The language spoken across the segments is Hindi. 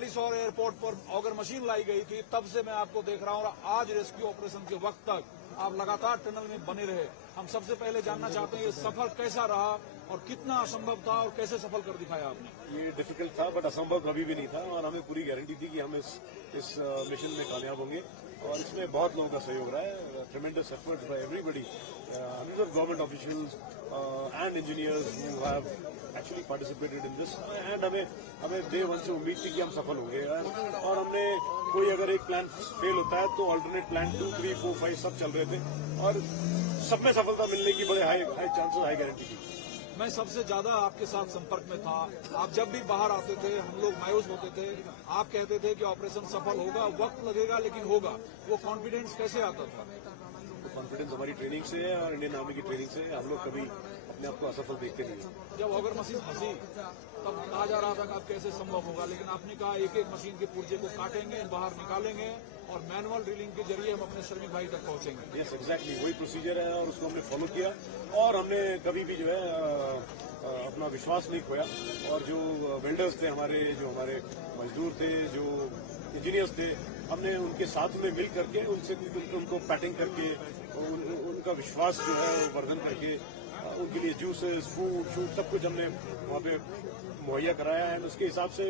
140 और एयरपोर्ट पर ऑगर मशीन लाई गई थी, तब से मैं आपको देख रहा हूं और आज रेस्क्यू ऑपरेशन के वक्त तक आप लगातार टनल में बने रहे। हम सबसे पहले जानना चाहते हैं ये सफर कैसा रहा और कितना असंभव था और कैसे सफल कर दिखाया आपने। ये डिफिकल्ट था बट असंभव कभी भी नहीं था और हमें पूरी गारंटी थी कि हम इस मिशन में कामयाब होंगे और इसमें बहुत लोगों का सहयोग रहा है। ट्रेमेंडस effort by everybody, hundreds of government officials and engineers who have actually participated in this and हमें डे वन से उम्मीद थी कि हम सफल होंगे और हमने कोई अगर एक प्लान फेल होता है तो अल्टरनेट प्लान 2, 3, 4, 5 सब चल रहे थे और सब में सफलता मिलने की बड़े हाई चांसेस, हाई गारंटी थी। मैं सबसे ज्यादा आपके साथ संपर्क में था। आप जब भी बाहर आते थे हम लोग मायूस होते थे। आप कहते थे कि ऑपरेशन सफल होगा, वक्त लगेगा लेकिन होगा। वो कॉन्फिडेंस कैसे आता था? कॉन्फिडेंस हमारी ट्रेनिंग से है और इंडियन आर्मी की ट्रेनिंग से है। हम लोग कभी अपने आप को असफल देखते नहीं। जब ऑगर मशीन फंसी तब कहा जा रहा था कि अब कैसे संभव होगा, लेकिन आपने कहा एक एक मशीन के पुर्जे को काटेंगे, बाहर निकालेंगे और मैनुअल ड्रिलिंग के जरिए हम अपने श्रमिक भाई तक पहुंचेंगे। यस, एग्जैक्टली वही प्रोसीजर है और उसको हमने फॉलो किया और हमने कभी भी जो है अपना विश्वास नहीं खोया और जो वेल्डर्स थे हमारे, जो हमारे मजदूर थे, जो इंजीनियर्स थे, हमने उनके साथ में मिल करके उनको पैटिंग करके उनका विश्वास जो है वर्धन करके उनके लिए जूसेस, फूड सब कुछ हमने वहाँ पे मुहैया कराया है। उसके हिसाब से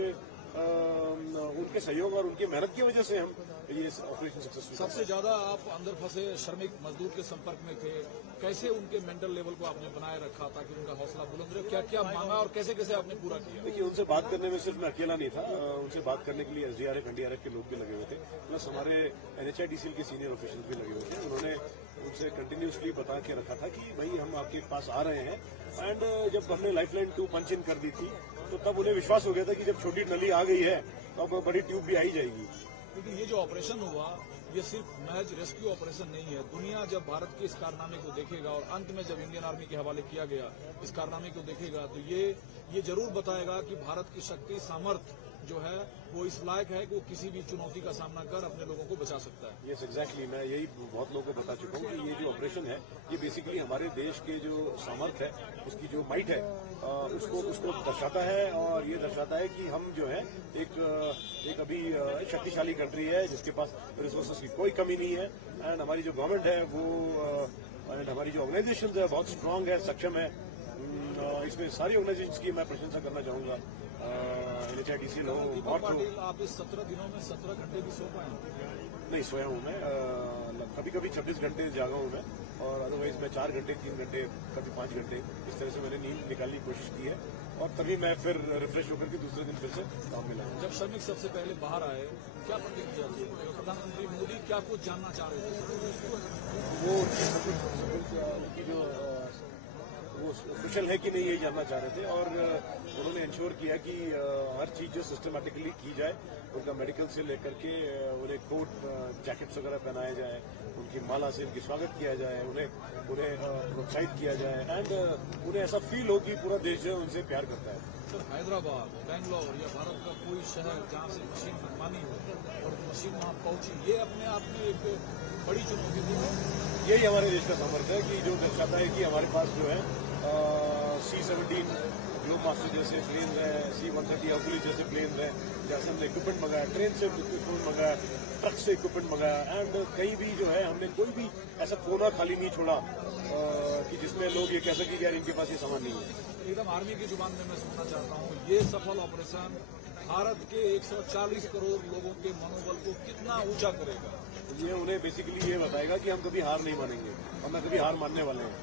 उनके सहयोग और उनकी मेहनत की वजह से हम ये ऑपरेशन सक्सेसफुल। सबसे ज्यादा आप अंदर फंसे श्रमिक मजदूर के संपर्क में थे, कैसे उनके मेंटल लेवल को आपने बनाए रखा ताकि उनका हौसला बुलंद रहे? क्या क्या मांगा और कैसे कैसे आपने पूरा किया? देखिए, उनसे बात करने में सिर्फ मैं अकेला नहीं था, उनसे बात करने के लिए एसडीआरएफ, एनडीआरएफ के लोग भी लगे हुए थे, प्लस हमारे एनएचआईडीसीएल के सीनियर ऑफिशियल भी लगे हुए थे। उन्होंने उनसे कंटिन्यूसली बता के रखा था कि भाई हम आपके पास आ रहे हैं एंड जब हमने लाइफलाइन 2 पंच इन कर दी थी तो तब उन्हें विश्वास हो गया था कि जब छोटी नली आ गई है तो अब बड़ी ट्यूब भी आ ही जाएगी। क्योंकि ये जो ऑपरेशन हुआ ये सिर्फ महज रेस्क्यू ऑपरेशन नहीं है। दुनिया जब भारत के इस कारनामे को देखेगा और अंत में जब इंडियन आर्मी के हवाले किया गया इस कारनामे को देखेगा तो ये जरूर बताएगा कि भारत की शक्ति, सामर्थ्य जो है वो इस लायक है कि वो किसी भी चुनौती का सामना कर अपने लोगों को बचा सकता है। Yes, exactly. मैं यही बहुत लोगों को बता चुका हूँ कि ये जो ऑपरेशन है ये बेसिकली हमारे देश के जो सामर्थ्य है, उसकी जो माइट है, उसको दर्शाता है और ये दर्शाता है कि हम जो है एक अभी शक्तिशाली कंट्री है जिसके पास रिसोर्सेज की कोई कमी नहीं है एंड हमारी जो गवर्नमेंट है वो एंड हमारी जो ऑर्गेनाइजेशन है बहुत स्ट्रांग है, सक्षम है। इसमें सारी ऑर्गेनाइजेशन की मैं प्रशंसा करना चाहूंगा। एनएचआईडीसीएल हो, आप इस 17 दिनों में 17 घंटे भी सो पाए? नहीं सोया हूँ मैं, कभी कभी 26 घंटे जागा हूँ मैं और अदरवाइज मैं 4 घंटे, 3 घंटे, कभी 5 घंटे इस तरह से मैंने नींद निकालने की कोशिश की है और तभी मैं फिर रिफ्रेश होकर के दूसरे दिन फिर से काम में लगा। जब श्रमिक सबसे पहले बाहर आए क्या प्रतिक्रिया थी? प्रधानमंत्री मोदी क्या कुछ जानना चाह रहे थे? वो कुशल है कि नहीं ये जानना चाह रहे थे और उन्होंने इंश्योर किया कि हर चीज जो सिस्टमेटिकली की जाए, उनका मेडिकल से लेकर के उन्हें कोट, जैकेट्स वगैरह पहनाया जाए, उनकी माला से उनकी स्वागत किया जाए, उन्हें प्रोत्साहित किया जाए एंड उन्हें ऐसा फील हो कि पूरा देश जो है उनसे प्यार करता है। सर, हैदराबाद, बेंगलोर या भारत का कोई शहर जहाँ से मशीन मनमानी हो और मशीन वहाँ पहुंची, ये अपने आप में एक बड़ी चुनौती थी। यही हमारे देश का सामर्थ्य है कि जो दर्शाता है कि हमारे पास जो है C-17 ग्लोब मास्टर जैसे प्लेन है, C-130 हर्कुलिस जैसे प्लेन है, जैसे हमने इक्विपमेंट मंगाया, ट्रेन से इक्विपमेंट मंगाया, ट्रक से इक्विपमेंट मंगाया एंड कहीं भी जो है हमने कोई भी ऐसा कोना खाली नहीं छोड़ा कि जिसमें लोग ये कह सके कि यार इनके पास ये सामान नहीं है। एकदम आर्मी की जुबान में मैं सुनना चाहता हूँ, ये सफल ऑपरेशन भारत के 140 करोड़ लोगों के मनोबल को कितना ऊंचा करेगा? ये उन्हें बेसिकली ये बताएगा कि हम कभी हार नहीं मानेंगे और मैं कभी हार मानने वाले हैं।